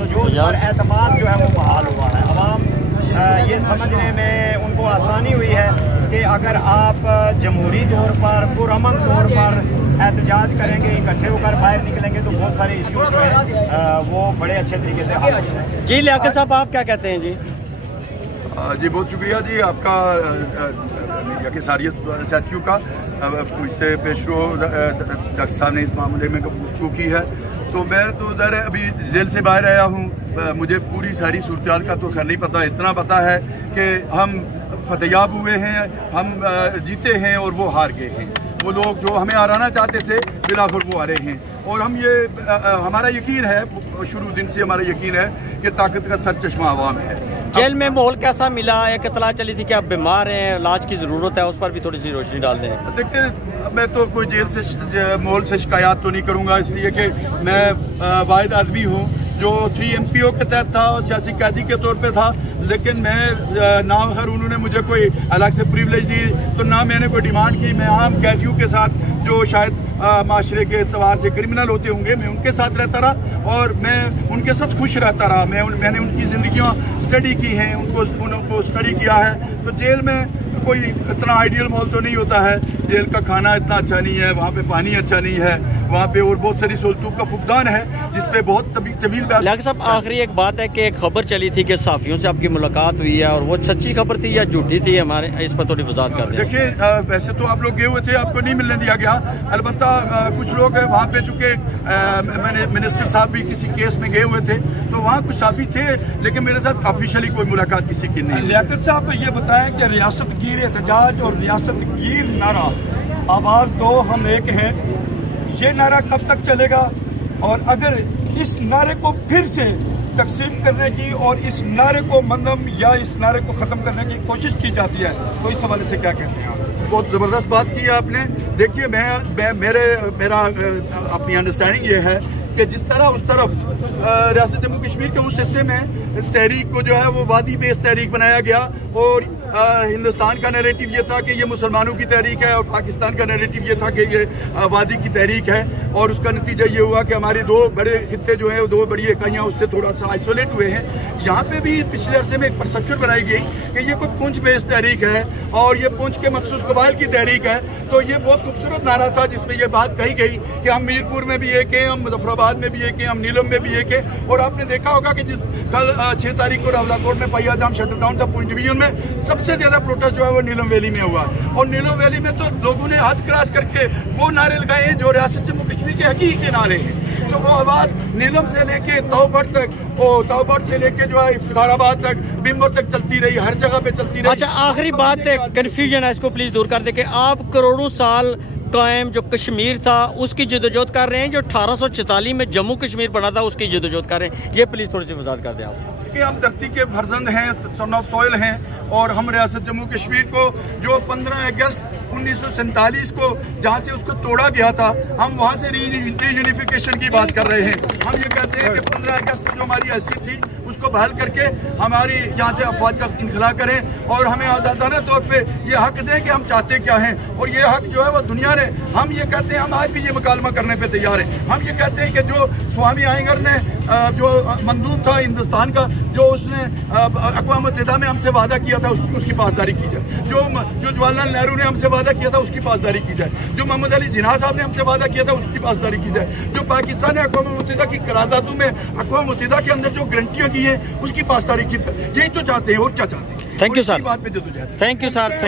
वजूद और एतमाद जो है वो बहाल हुआ है। अवाम ये समझने में उनको आसानी हुई है कि अगर आप जमहूरी तौर पर पुरअमन तौर पर एहतजाज करेंगे, इकट्ठे होकर बाहर निकलेंगे तो बहुत सारे इशू जो है वो बड़े अच्छे तरीके से हल हो जाएंगे। जी लियाकत साहब, आप क्या कहते हैं? जी बहुत शुक्रिया जी आपका, मीडिया के सारी साथियों का। इससे पेशरो डॉक्टर साहब ने इस मामले में गुफ्तगू की है, तो मैं तो ज़रा अभी जेल से बाहर आया हूँ, मुझे पूरी सारी सूरत का तो खैर नहीं पता। इतना पता है कि हम फतेयाब हुए हैं, हम जीते हैं और वो हार गए हैं। वो लोग जो हमें हराना चाहते थे बिलाखिर वो हारे हैं, और हम ये हमारा यकीन है, शुरू दिन से हमारा यकीन है कि ताकत का सर चश्मा अवाम है। जेल में माहौल कैसा मिला? एक इतला चली थी कि आप बीमार हैं, इलाज की ज़रूरत है, उस पर भी थोड़ी सी रोशनी डाल दें। देखिए, मैं तो कोई जेल से माहौल से शिकायत तो नहीं करूँगा, इसलिए कि मैं वाहिद आदमी हूँ जो 3 MPO के तहत था और सियासी कैदी के तौर पे था। लेकिन मैं ना खैर उन्होंने मुझे कोई अलग से प्रिविलेज दी, तो ना मैंने कोई डिमांड की। मैं आम कैदियों के साथ जो शायद माशरे के एतबार से क्रिमिनल होते होंगे, मैं उनके साथ रहता रहा और मैं उनके साथ खुश रहता रहा। मैंने उनकी ज़िंदगियाँ स्टडी की हैं, उनको स्टडी किया है। तो जेल में कोई इतना आइडियल माहौल तो नहीं होता है, जेल का खाना इतना अच्छा नहीं है, वहाँ पे पानी अच्छा नहीं है, वहाँ पे और बहुत सारी सहूलतों का फुकदान है जिस पे बहुत तवील लियाकत साहब, आखिरी एक बात है कि एक खबर चली थी कि सहाफ़ियों से आपकी मुलाकात हुई है, और वो सच्ची खबर थी या झूठी थी? हमारे इस पर थोड़ी वजाहत कर दें। देखिए, वैसे तो आप लोग गए हुए थे, आपको नहीं मिलने दिया गया। अलबत्ता कुछ लोग वहाँ पे, चूँकि मिनिस्टर साहब भी किसी केस में गए हुए थे, तो वहाँ कुछ साफ़ी थे, लेकिन मेरे साथ ऑफिशियली कोई मुलाकात किसी की नहीं। लियाकत साहब ये बताएं कि रियासत गिर एहतजाज और रियासत गिर नारा आवाज़ दो हम एक हैं, ये नारा कब तक चलेगा? और अगर इस नारे को फिर से तकसीम करने की और इस नारे को मंदम या इस नारे को ख़त्म करने की कोशिश की जाती है, तो इस हवाले से क्या कहते हैं आप? बहुत ज़बरदस्त बात की है आपने। देखिए, मेरा अपनी अंडरस्टैंडिंग ये है कि जिस तरह उस तरफ रियासत जम्मू कश्मीर के उस हिस्से में तहरीक को जो है वो वादी बेस तहरीक बनाया गया, और हिंदुस्तान का नैरेटिव ये था कि ये मुसलमानों की तहरीक है, और पाकिस्तान का नैरेटिव ये था कि ये वादी की तहरीक है। और उसका नतीजा ये हुआ कि हमारी 2 बड़े खित्ते जो हैं, 2 बड़ी इकाइयाँ उससे थोड़ा सा आइसोलेट हुए हैं। यहाँ पे भी पिछले अरसे में एक परसेप्शन बनाई गई कि ये कोई पुंछ बेस तहरीक है और ये पुंछ के मखसूस कबाइल की तहरीक है। तो ये बहुत खूबसूरत नारा था जिसमें ये बात कही गई कि हम मीरपुर में भी एक हैं, हम मुजफ्फराबाद में भी एक हैं, हम नीलम में भी एक हैं। और आपने देखा होगा कि कल 6 तारीख को रावलाकोट में पहियाजाम शटर डाउन था, पूंछ डिवीजन में सबसे ज्यादा प्रोटेस्ट जो है वो नीलम वैली में हुआ, और नीलम वैली में तो लोगों ने हद क्रॉस करके वो नारे लगाए हैं जो रियासत जम्मू कश्मीर के हकीकी नारे हैं। तो वो आवाज नीलम से लेके तौबड़ तक, तौबड़ से लेके जो है इफ्तिखाराबाद तक, बिम्बर तक चलती रही, हर जगह पे चलती रही। अच्छा, आखिरी बात है, कंफ्यूजन है, इसको प्लीज दूर कर दे कि आप करोड़ों साल कायम जो कश्मीर था उसकी जदोजहद कर रहे हैं, जो 1846 में जम्मू कश्मीर बना था उसकी जदोजहद कर रहे हैं, ये प्लीज थोड़ी सी वजाहत कर दें आप। कि हम धरती के फर्जंद हैं, सन ऑफ सॉइल हैं, और हम रियासत जम्मू कश्मीर को जो 15 अगस्त 1947 को जहाँ से उसको तोड़ा गया था, हम वहाँ से रीयूनिफिकेशन की बात कर रहे हैं। हम ये कहते हैं कि 15 अगस्त में जो हमारी हैसियत थी उसको बहाल करके हमारी यहाँ से अफवाज का इनखला करें, और हमें आज़ादाना तौर पे ये हक दें कि हम चाहते क्या हैं। और ये हक जो है वो दुनिया ने, हम ये कहते हैं, हम आज भी ये मुकालमा करने पे तैयार हैं। हम ये कहते हैं कि जो स्वामी आयंगर ने जो मंदूब था हिंदुस्तान का, जो उसने अक़वाम मुत्तहिदा में हमसे वादा किया था उसकी पासदारी की जाए, जो जवाहरलाल नेहरू ने हमसे वादा किया था उसकी पासदारी की जाए, जो मोहम्मद अली जिन्ना साहब ने हमसे वादा किया था उसकी पासदारी की जाए, जो पाकिस्तान ने अक़वाम मुत्तहिदा की करारदादों में अक़वाम मुत्तहिदा के अंदर जो गारंटियाँ की हैं उसकी पासदारी की जाए। यही तो चाहते हैं, और क्या चाहते हैं? Thank you sir. बात पे जदोजहद। Thank you sir.